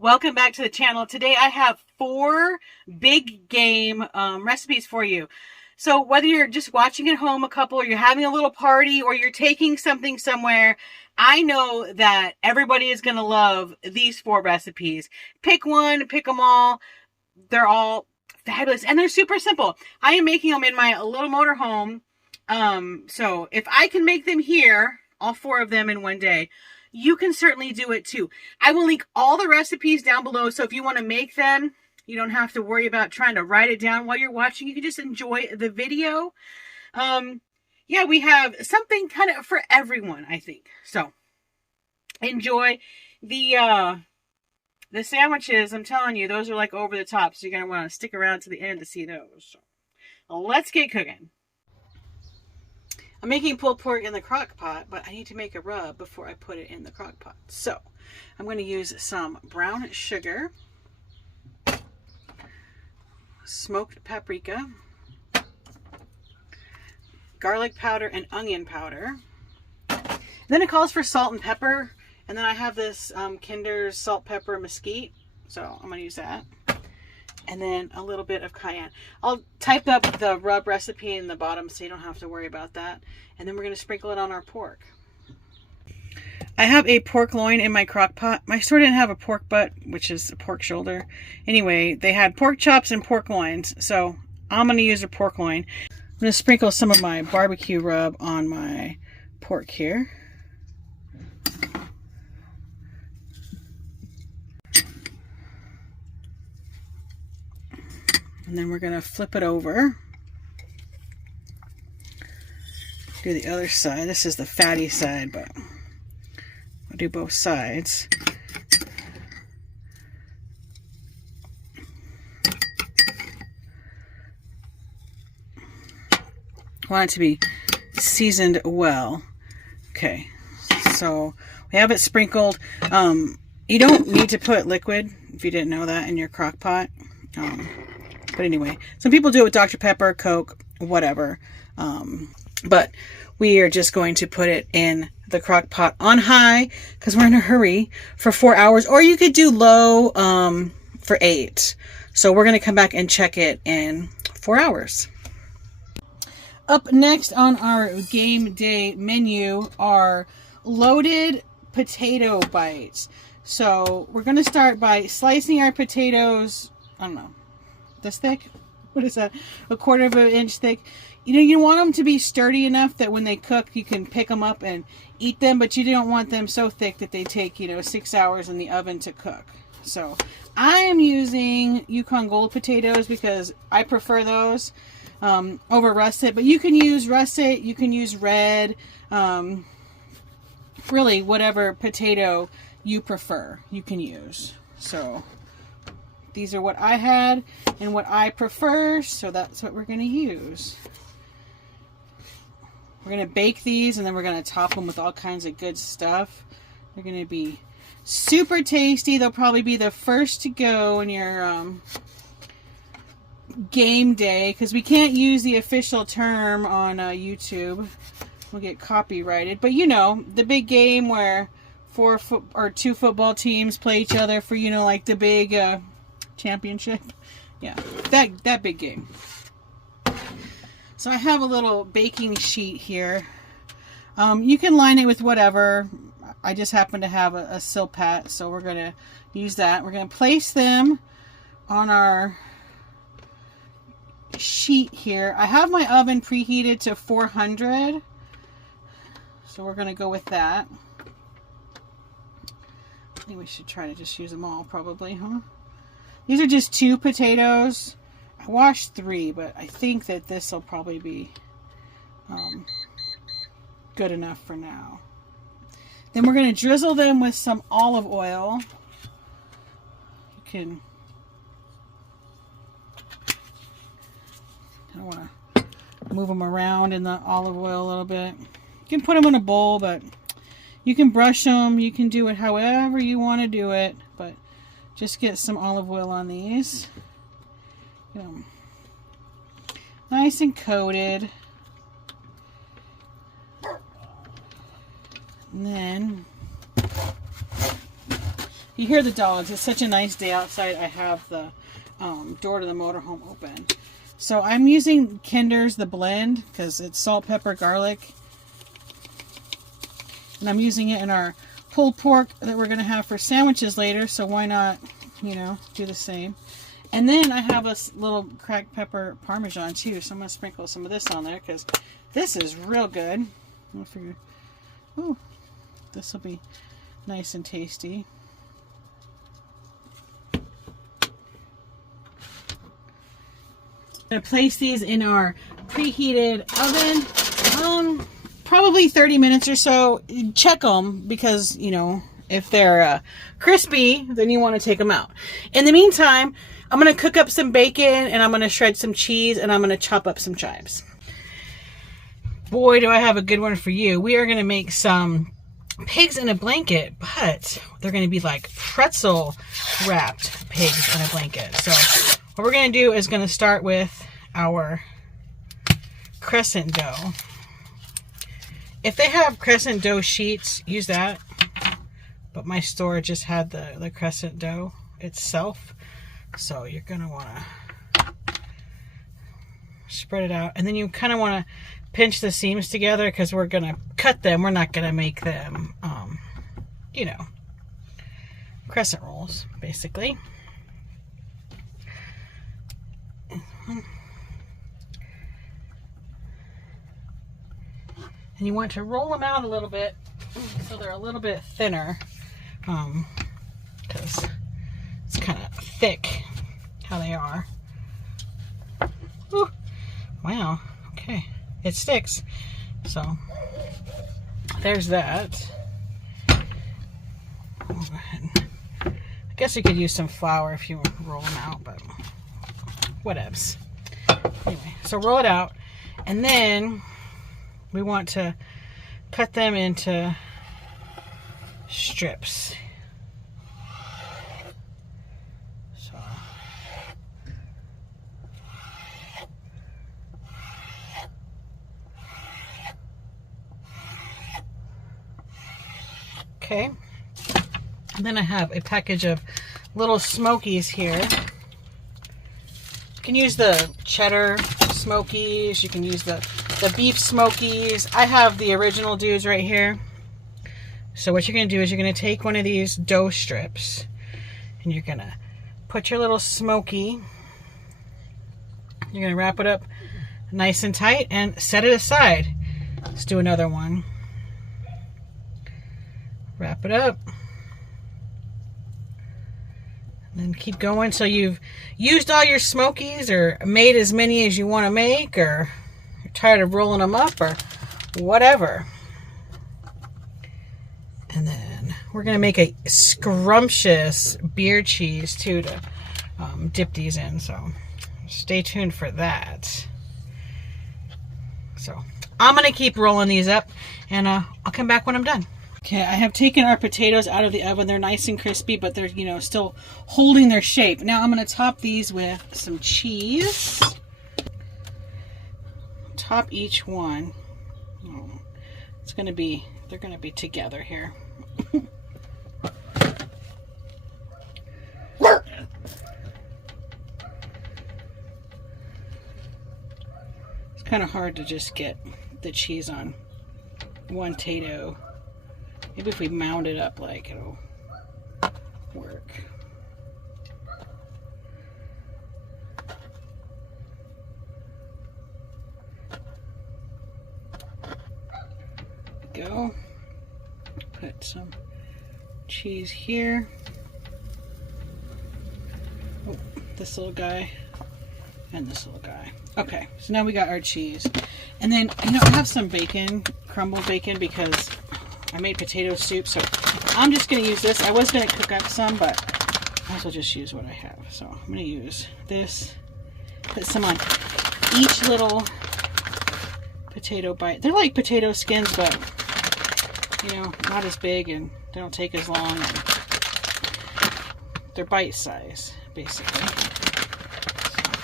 Welcome back to the channel. Today I have 4 big game recipes for you. So whether you're just watching at home a couple, or you're having a little party, or you're taking something somewhere, I know that everybody is going to love these 4 recipes. Pick one, pick them all. They're all fabulous and they're super simple. I am making them in my little motor home. So if I can make them here, all 4 of them in one day, you can certainly do it too. I will link all the recipes down below, so if you want to make them, you don't have to worry about trying to write it down while you're watching. You can just enjoy the video. Yeah, we have something kind of for everyone, I think. So enjoy the sandwiches. I'm telling you, those are like over the top, so you're going to want to stick around to the end to see those. So let's get cooking. I'm making pulled pork in the crock pot, but I need to make a rub before I put it in the crock pot. So I'm going to use some brown sugar, smoked paprika, garlic powder, and onion powder. And then it calls for salt and pepper. And then I have this Kinder's salt, pepper, mesquite. So I'm going to use that. And then a little bit of cayenne. I'll type up the rub recipe in the bottom so you don't have to worry about that. And then we're going to sprinkle it on our pork. I have a pork loin in my crock pot. My store didn't have a pork butt, which is a pork shoulder. Anyway, they had pork chops and pork loins. So I'm going to use a pork loin. I'm going to sprinkle some of my barbecue rub on my pork here. And then we're going to flip it over. Do the other side. This is the fatty side, but I'll do both sides. I want it to be seasoned well. Okay, so we have it sprinkled. You don't need to put liquid, if you didn't know that, in your crock pot. But anyway, some people do it with Dr. Pepper, Coke, whatever. But we are just going to put it in the crock pot on high because we're in a hurry for 4 hours. Or you could do low for 8. So we're going to come back and check it in 4 hours. Up next on our game day menu are loaded potato bites. So we're going to start by slicing our potatoes, I don't know, this thick? What is that? 1/4 of an inch thick. You know, you want them to be sturdy enough that when they cook, you can pick them up and eat them, but you don't want them so thick that they take, 6 hours in the oven to cook. So I am using Yukon Gold potatoes because I prefer those over russet, but you can use russet, you can use red, really whatever potato you prefer, you can use. So these are what I had and what I prefer, so that's what we're going to use. We're going to bake these, and then we're going to top them with all kinds of good stuff. They're going to be super tasty. They'll probably be the first to go in your game day, because we can't use the official term on YouTube. We'll get copyrighted. But the big game where 2 football teams play each other for, like the big championship. Yeah, that big game. So I have a little baking sheet here. You can line it with whatever. I just happen to have a Silpat, so we're going to use that. We're going to place them on our sheet here. I have my oven preheated to 400, so we're going to go with that. I think we should try to just use them all, probably, huh? These are just 2 potatoes. I washed 3, but I think that this will probably be good enough for now. Then we're going to drizzle them with some olive oil. You can... I want to move them around in the olive oil a little bit. You can put them in a bowl, but you can brush them. You can do it however you want to do it, but just get some olive oil on these. Nice and coated. And then You hear the dogs. It's such a nice day outside. I have the door to the motorhome open. So I'm using Kinder's The Blend because it's salt, pepper, garlic. And I'm using it in our pulled pork that we're going to have for sandwiches later. So why not, you know, do the same. And then I have a little cracked pepper Parmesan too. So I'm going to sprinkle some of this on there because this is real good. I figure, oh, this will be nice and tasty. I'm going to place these in our preheated oven. Probably 30 minutes or so. Check them because, you know, if they're crispy, then you want to take them out. In the meantime, I'm going to cook up some bacon and I'm going to shred some cheese and I'm going to chop up some chives. Boy, do I have a good one for you. We are going to make some pigs in a blanket, but they're going to be like pretzel-wrapped pigs in a blanket. So what we're going to do is going to start with our crescent dough. If they have crescent dough sheets, use that. But my store just had the crescent dough itself. So you're going to want to spread it out. And then you kind of want to pinch the seams together because we're going to cut them. We're not going to make them, you know, crescent rolls, basically. And you want to roll them out a little bit so they're a little bit thinner because it's kind of thick how they are. Ooh, wow, okay, it sticks. So there's that. Go ahead. I guess you could use some flour if you roll them out, but whatevs. Anyway, so roll it out and then we want to cut them into strips. So okay. And then I have a package of little smokies here. You can use the cheddar smokies, you can use the beef smokies. I have the original dudes right here. So what you're going to do is you're going to take one of these dough strips and you're going to put your little smoky. You're going to wrap it up nice and tight and set it aside. Let's do another one. Wrap it up. And then keep going till you've used all your smokies or made as many as you want to make, or you're tired of rolling them up or whatever. And then we're going to make a scrumptious beer cheese too to dip these in. So stay tuned for that. So I'm going to keep rolling these up and I'll come back when I'm done. Okay, I have taken our potatoes out of the oven. They're nice and crispy, but they're, you know, still holding their shape. Now I'm going to top these with some cheese. Top each one. Oh, it's going to be, they're going to be together here. It's kind of hard to just get the cheese on one potato. Maybe if we mound it up, like, it'll work. There we go. Put some cheese here. Oh, this little guy and this little guy. Okay, so now we got our cheese. And then, you know, I have some bacon, crumbled bacon, because I made potato soup, so I'm just going to use this. I was going to cook up some, but I also just use what I have. So I'm going to use this, put some on each little potato bite. They're like potato skins, but, you know, not as big and they don't take as long. And they're bite size, basically. So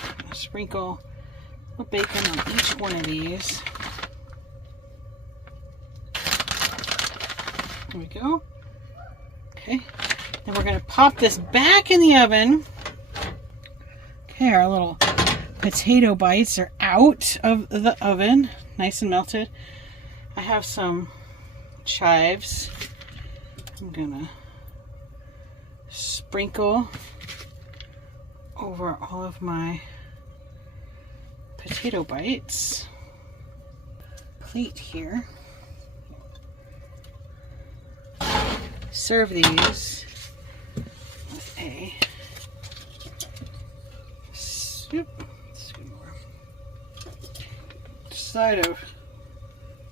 I'm going to sprinkle a bacon on each one of these. There we go. Okay. Then we're going to pop this back in the oven. Okay, our little potato bites are out of the oven, nice and melted. I have some chives. I'm gonna sprinkle over all of my potato bites. Plate here. Serve these with a side of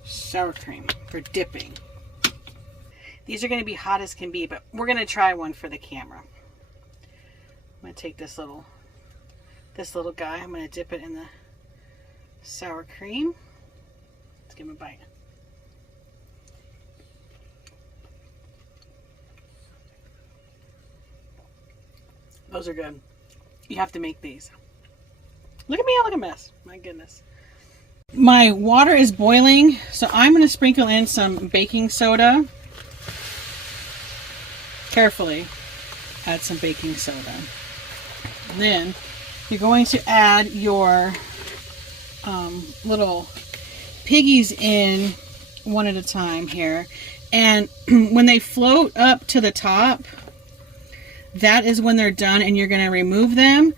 sour cream for dipping. These are going to be hot as can be, but we're going to try one for the camera. I'm going to take this little guy. I'm going to dip it in the sour cream. Let's give him a bite. Those are good. You have to make these. Look at me, I look a mess. My goodness. My water is boiling, so I'm going to sprinkle in some baking soda. Carefully add some baking soda. Then you're going to add your little piggies in one at a time here. And when they float up to the top, that is when they're done, and you're going to remove them.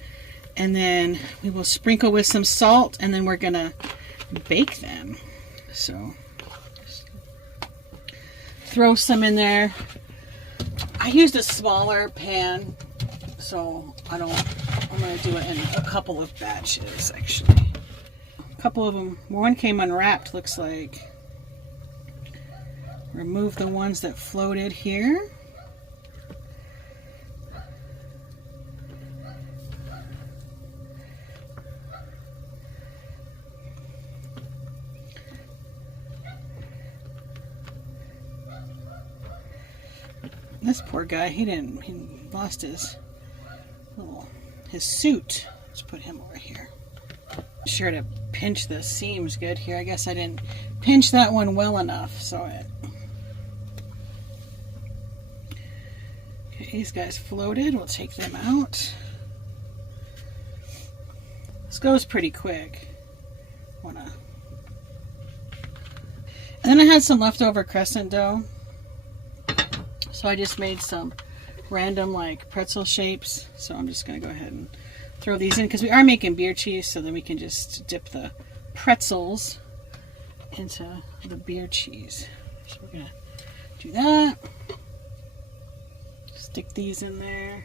And then we will sprinkle with some salt, and then we're going to bake them. So throw some in there. I used a smaller pan, so I'm going to do it in a couple of batches, actually. A couple of them, one came unwrapped, looks like. Remove the ones that floated here. This poor guy, he lost his suit. Let's put him over here. Be sure to pinch the seams good here. I guess I didn't pinch that one well enough, so okay, these guys floated. We'll take them out. This goes pretty quick. And then I had some leftover crescent dough. So I just made some random like pretzel shapes. So I'm just going to go ahead and throw these in because we are making beer cheese, so then we can just dip the pretzels into the beer cheese. So we're going to do that. Stick these in there.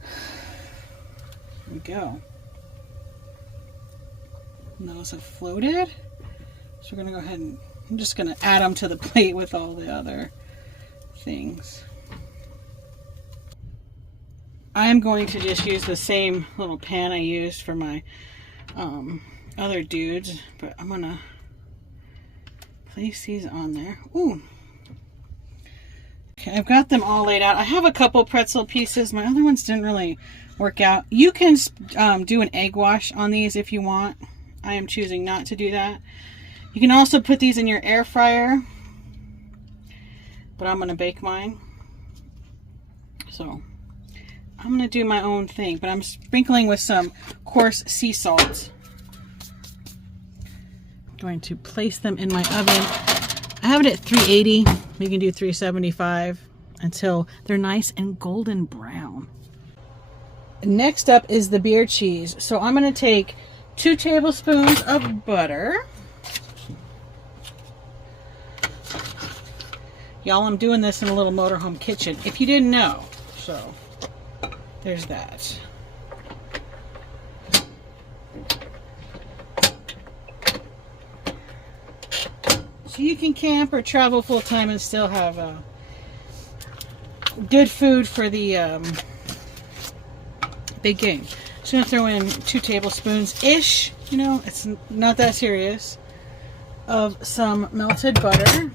There we go. And those have floated. So we're going to go ahead and I'm just going to add them to the plate with all the other things. I'm going to just use the same little pan I used for my other dudes, but I'm going to place these on there. Ooh. Okay, I've got them all laid out. I have a couple pretzel pieces. My other ones didn't really work out. You can do an egg wash on these if you want. I am choosing not to do that. You can also put these in your air fryer, but I'm going to bake mine. So I'm going to do my own thing, but I'm sprinkling with some coarse sea salt. I'm going to place them in my oven. I have it at 380. We can do 375 until they're nice and golden brown. Next up is the beer cheese. So I'm going to take 2 tablespoons of butter. Y'all, I'm doing this in a little motorhome kitchen, if you didn't know. So, there's that. So you can camp or travel full-time and still have good food for the big game. Just going to throw in 2 tablespoons-ish, you know, it's not that serious, of some melted butter.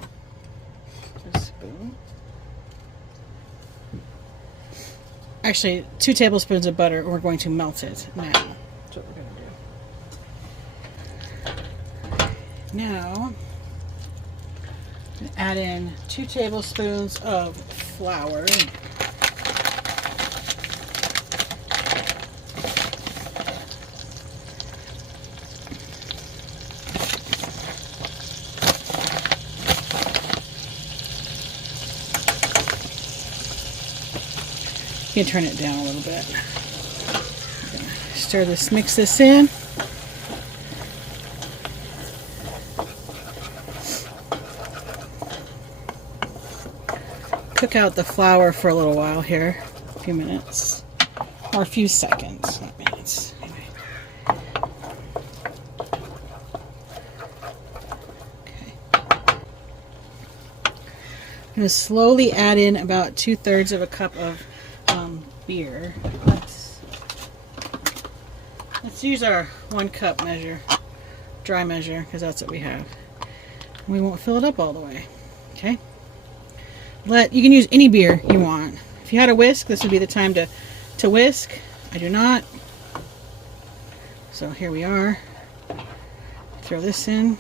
Actually, 2 tablespoons of butter, and we're going to melt it now. That's what we're going to do. Now, I'm going add in 2 tablespoons of flour. You can turn it down a little bit. Stir this, mix this in. Cook out the flour for a little while here, a few minutes, or a few seconds, not minutes. Anyway. Okay. I'm going to slowly add in about 2/3 of a cup of beer. Let's use our 1 cup measure, dry measure, because that's what we have. We won't fill it up all the way. Okay. You can use any beer you want. If you had a whisk, this would be the time to whisk. I do not. So here we are. Throw this in.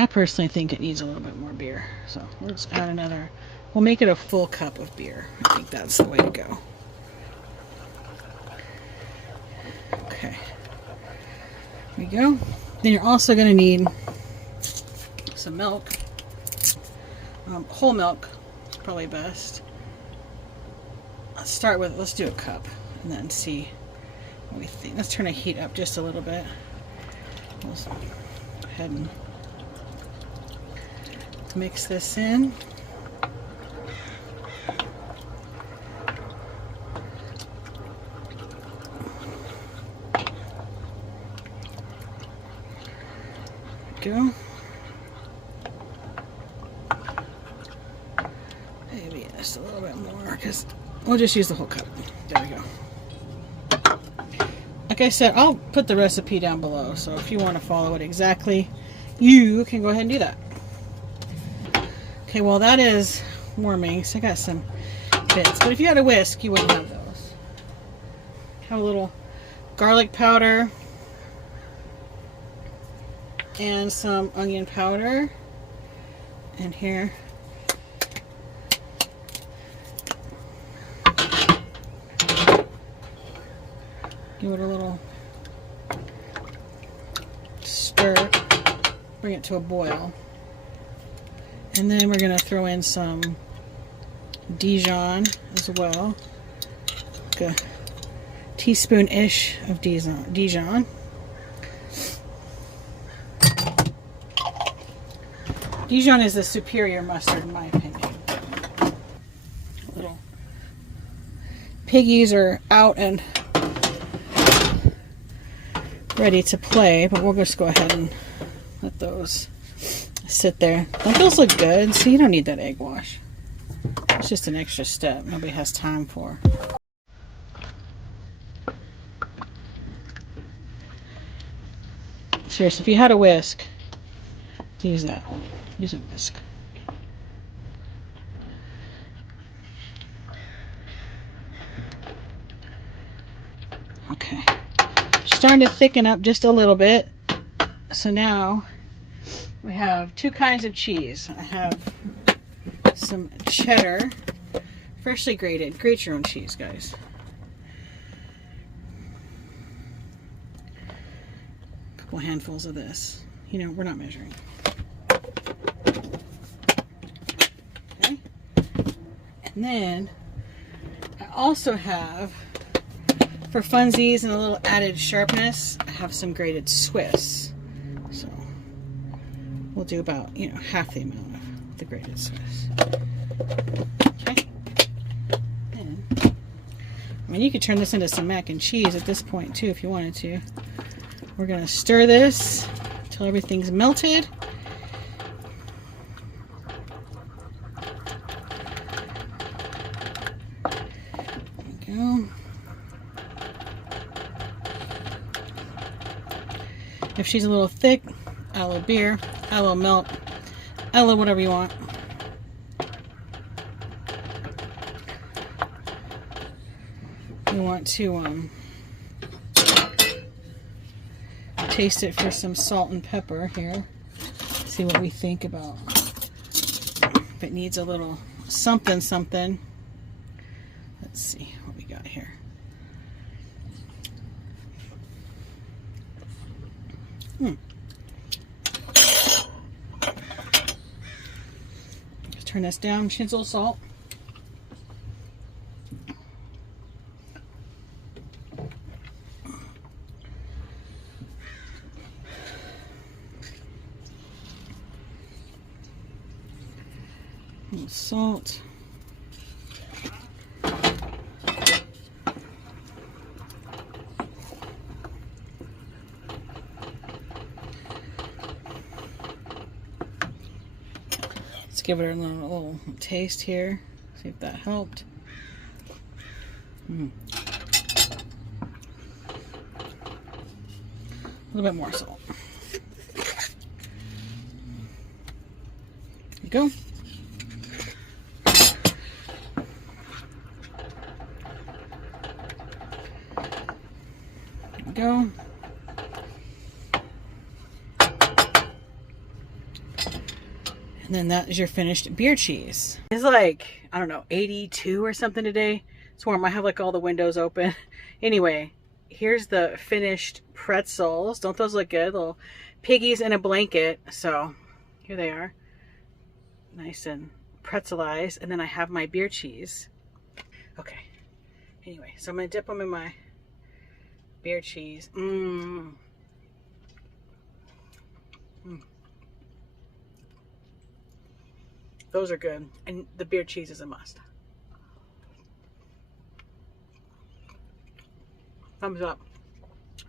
I personally think it needs a little bit more beer, so let's add another. We'll make it a full cup of beer. I think that's the way to go. Okay, here we go. Then you're also going to need some milk. Whole milk is probably best. Let's do a cup and then see what we think. Let's turn the heat up just a little bit. Let's go ahead and mix this in. Go. Maybe just a little bit more because we'll just use the whole cup. There we go. Like I said, I'll put the recipe down below, so if you want to follow it exactly, you can go ahead and do that. Okay, well that is warming, so I got some bits. But if you had a whisk, you wouldn't have those. Have a little garlic powder and some onion powder in here. Give it a little stir, bring it to a boil. And then we're going to throw in some Dijon as well. Like a teaspoon-ish of Dijon. Dijon is the superior mustard in my opinion. Little piggies are out and ready to play, but we'll just go ahead and let those sit there. Don't those look good? See, you don't need that egg wash. It's just an extra step nobody has time for. Seriously, if you had a whisk, use that. Use a whisk. Okay. Starting to thicken up just a little bit. So now we have 2 kinds of cheese. I have some cheddar, freshly grated. Grate your own cheese, guys. A couple handfuls of this. You know, we're not measuring. Okay. And then I also have, for funsies and a little added sharpness, I have some grated Swiss. So we'll do about, half the amount of the grated Swiss. Okay. And, you could turn this into some mac and cheese at this point too if you wanted to. We're going to stir this until everything's melted. There we go. If she's a little thick, add a little beer, add a little milk, add a little whatever you want. We want to taste it for some salt and pepper here. See what we think about if it needs a little something something. Let's see what we got here. Let's turn this down. She needs a little salt. A little salt. Let's give it a little taste here. See if that helped. A little bit more salt. There you go. There we go. And then that is your finished beer cheese. It's like, I don't know, 82 or something today. It's warm. I have like all the windows open. Anyway, here's the finished pretzels. Don't those look good? Little piggies in a blanket. So here they are. Nice and pretzelized. And then I have my beer cheese. Okay. Anyway, so I'm going to dip them in my beer cheese. Those are good. And the beer cheese is a must. Thumbs up.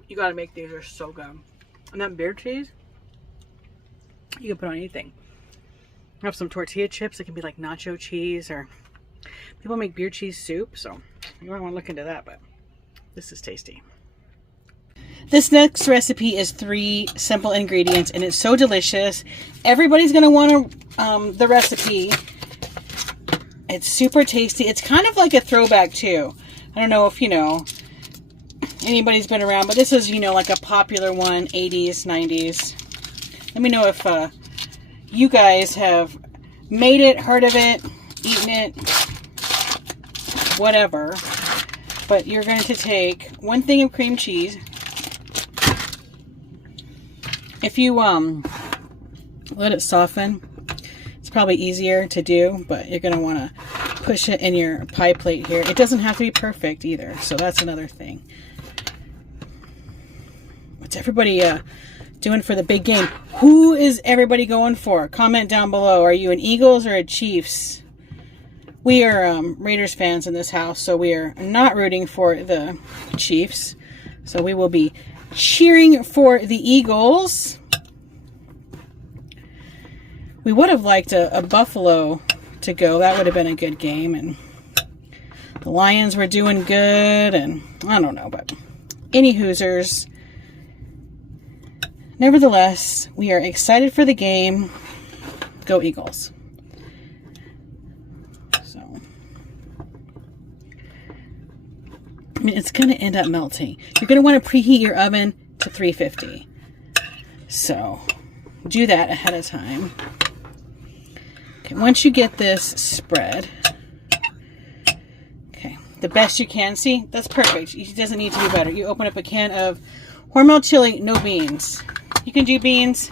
You gotta make these. They're so good. And that beer cheese, you can put on anything. I have some tortilla chips. It can be like nacho cheese, or people make beer cheese soup. So you might want to look into that, but this is tasty. This next recipe is 3 simple ingredients, and it's so delicious. Everybody's going to want the recipe. It's super tasty. It's kind of like a throwback too. I don't know if, anybody's been around, but this is, like a popular one, 80s, 90s. Let me know if you guys have made it, heard of it, eaten it, whatever. But you're going to take 1 thing of cream cheese. If you let it soften, it's probably easier to do, but you're going to want to push it in your pie plate here. It doesn't have to be perfect either, so that's another thing. What's everybody doing for the big game? Who is everybody going for? Comment down below. Are you an Eagles or a Chiefs? We are Raiders fans in this house, so we are not rooting for the Chiefs. So we will be cheering for the Eagles. We would have liked a Buffalo to go. That would have been a good game. And the Lions were doing good. And I don't know, but any Hoosers. Nevertheless, we are excited for the game. Go Eagles. So, I mean, it's going to end up melting. You're going to want to preheat your oven to 350. So, do that ahead of time. Okay, once you get this spread, okay, the best you can. See, that's perfect. It doesn't need to be better. You open up a can of Hormel chili, no beans. You can do beans,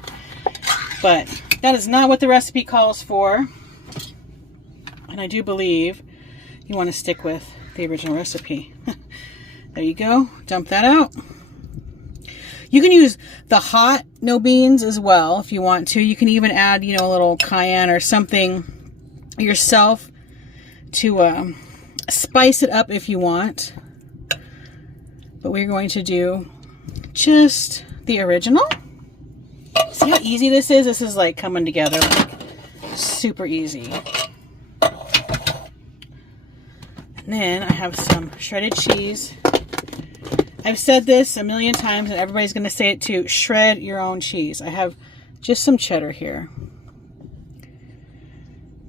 but that is not what the recipe calls for. And I do believe you want to stick with the original recipe. There you go. Dump that out. You can use the hot no beans as well if you want to. You can even add, a little cayenne or something yourself to spice it up if you want. But we're going to do just the original. See how easy this is? This is like coming together like super easy. And then I have some shredded cheese. I've said this a million times and everybody's going to say it too. Shred your own cheese. I have just some cheddar here.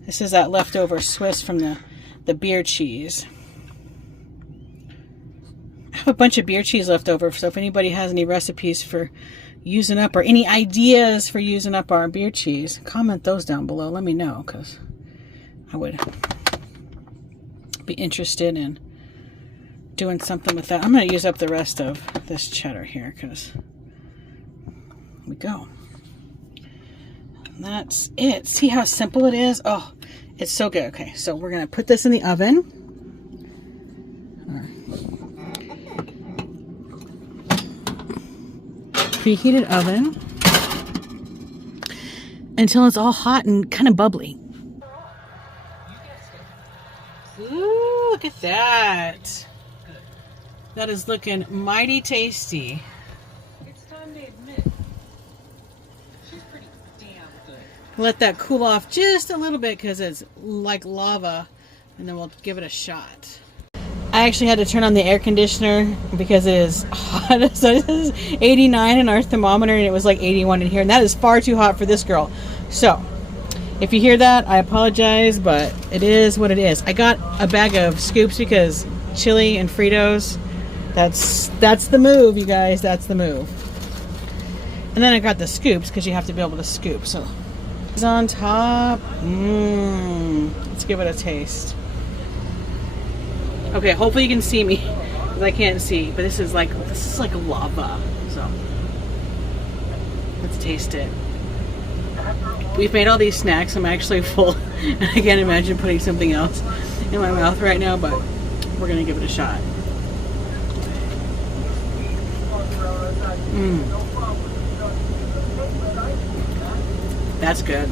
This is that leftover Swiss from the beer cheese. I have a bunch of beer cheese left over, so if anybody has any recipes for using up or any ideas for using up our beer cheese, comment those down below. Let me know, because I would be interested in doing something with that. I'm going to use up the rest of this cheddar here, because here we go. And that's it. See how simple it is? Oh, it's so good. Okay, so we're going to put this in the oven. Preheated oven until it's all hot and kind of bubbly. Ooh, look at that. That is looking mighty tasty. It's time to admit, she's pretty damn good. Let that cool off just a little bit because it's like lava, and then we'll give it a shot. I actually had to turn on the air conditioner because it is hot. So this is 89 in our thermometer and it was like 81 in here, and that is far too hot for this girl. So if you hear that, I apologize, but it is what it is. I got a bag of scoops because chili and Fritos, that's the move, you guys. That's the move. And then I got the scoops because you have to be able to scoop. So it's on top. Let's give it a taste. Okay, hopefully you can see me, because I can't see, but this is like lava. So let's taste it. We've made all these snacks. I'm actually full. I can't imagine putting something else in my mouth right now, but we're gonna give it a shot. That's good.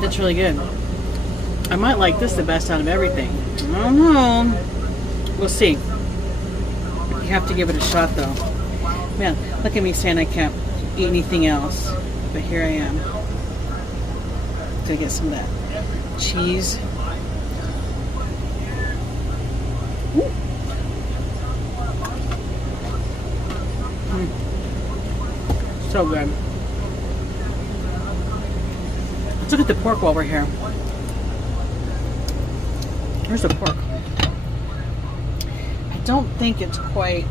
That's really good. I might like this the best out of everything. I don't know. We'll see. You have to give it a shot though. Man, look at me saying I can't eat anything else. But here I am. Gonna get some of that cheese. So good. Let's look at the pork while we're here. Here's the pork. I don't think it's quite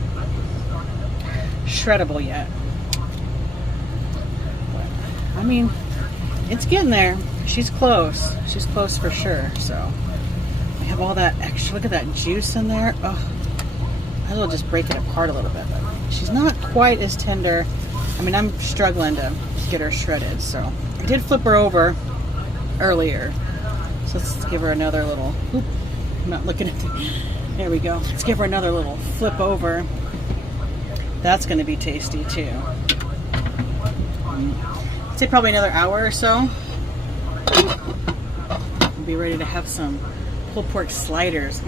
shreddable yet. But, I mean, it's getting there. She's close. She's close for sure. So we have all that extra. Look at that juice in there. Oh, I will just break it apart a little bit. But she's not quite as tender. I mean, I'm struggling to get her shredded. So I did flip her over earlier. So let's give her another little. Oop. I'm not looking at the, there we go. Let's give her another little flip over. That's going to be tasty too. I'd say probably another hour or so. We'll be ready to have some pulled pork sliders.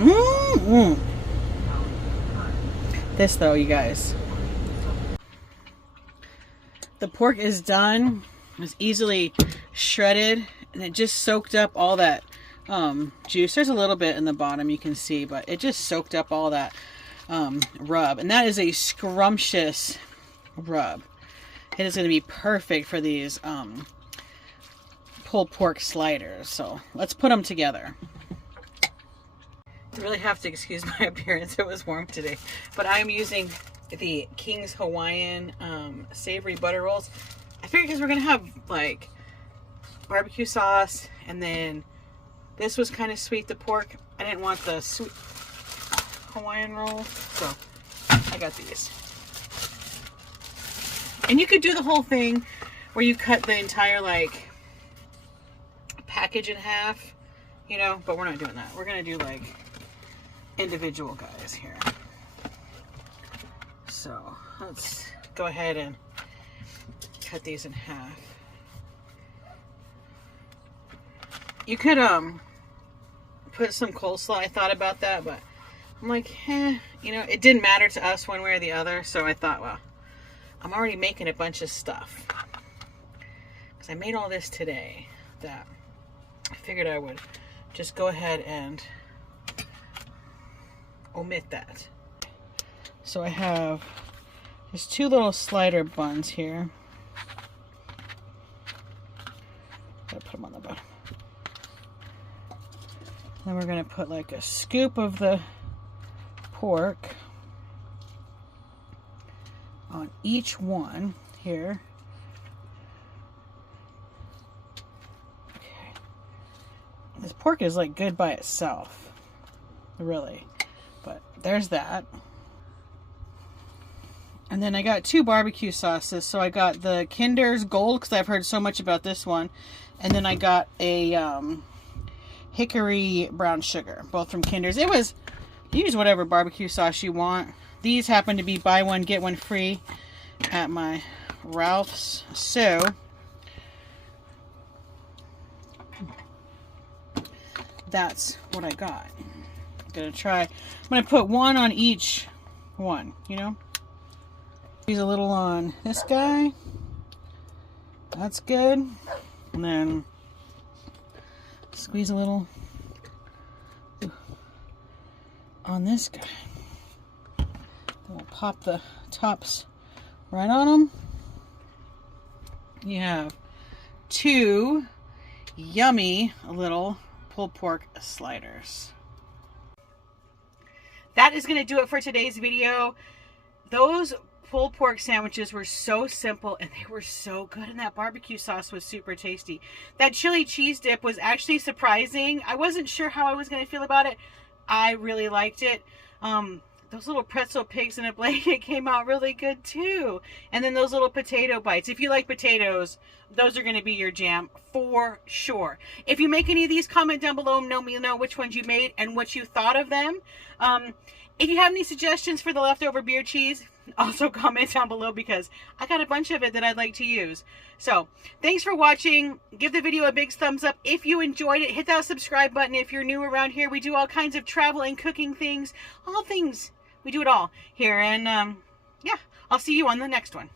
This though, you guys. The pork is done. It was easily shredded and it just soaked up all that juice. There's a little bit in the bottom you can see, but it just soaked up all that rub, and that is a scrumptious rub. It is going to be perfect for these pulled pork sliders. So let's put them together. You really have to excuse my appearance. It was warm today, but I'm using the King's Hawaiian savory butter rolls. I figured because we're going to have like barbecue sauce, and then this was kind of sweet, the pork. I didn't want the sweet Hawaiian roll, so I got these. And you could do the whole thing where you cut the entire like package in half, you know, but we're not doing that. We're gonna do like individual guys here. So let's go ahead and cut these in half. You could put some coleslaw. I thought about that, but I'm like, you know, it didn't matter to us one way or the other. So I thought, well, I'm already making a bunch of stuff because I made all this today that I figured I would just go ahead and omit that. So I have just 2 little slider buns here. Gotta put them on the bottom. Then we're gonna put like a scoop of the pork on each one here. Okay. This pork is like good by itself, really. But there's that. And then I got 2 barbecue sauces. So I got the Kinder's Gold, because I've heard so much about this one. And then I got a hickory brown sugar, both from Kinder's. It was, use whatever barbecue sauce you want. These happen to be buy one, get one free at my Ralph's. So that's what I got. I'm gonna try. I'm gonna put 1 on each one, you know. Squeeze a little on this guy. That's good. And then squeeze a little on this guy. Then we'll pop the tops right on them. You have 2 yummy little pulled pork sliders. That is going to do it for today's video. Those pulled pork sandwiches were so simple and they were so good, and that barbecue sauce was super tasty. That chili cheese dip was actually surprising. I wasn't sure how I was going to feel about it. I really liked it. Those little pretzel pigs in a blanket came out really good too. And then those little potato bites. If you like potatoes, those are going to be your jam for sure. If you make any of these, comment down below and let me know which ones you made and what you thought of them. If you have any suggestions for the leftover beer cheese, also comment down below, because I got a bunch of it that I'd like to use. So thanks for watching. Give the video a big thumbs up if you enjoyed it. Hit that subscribe button if you're new around here. We do all kinds of travel and cooking things, all things. We do it all here. And yeah, I'll see you on the next one.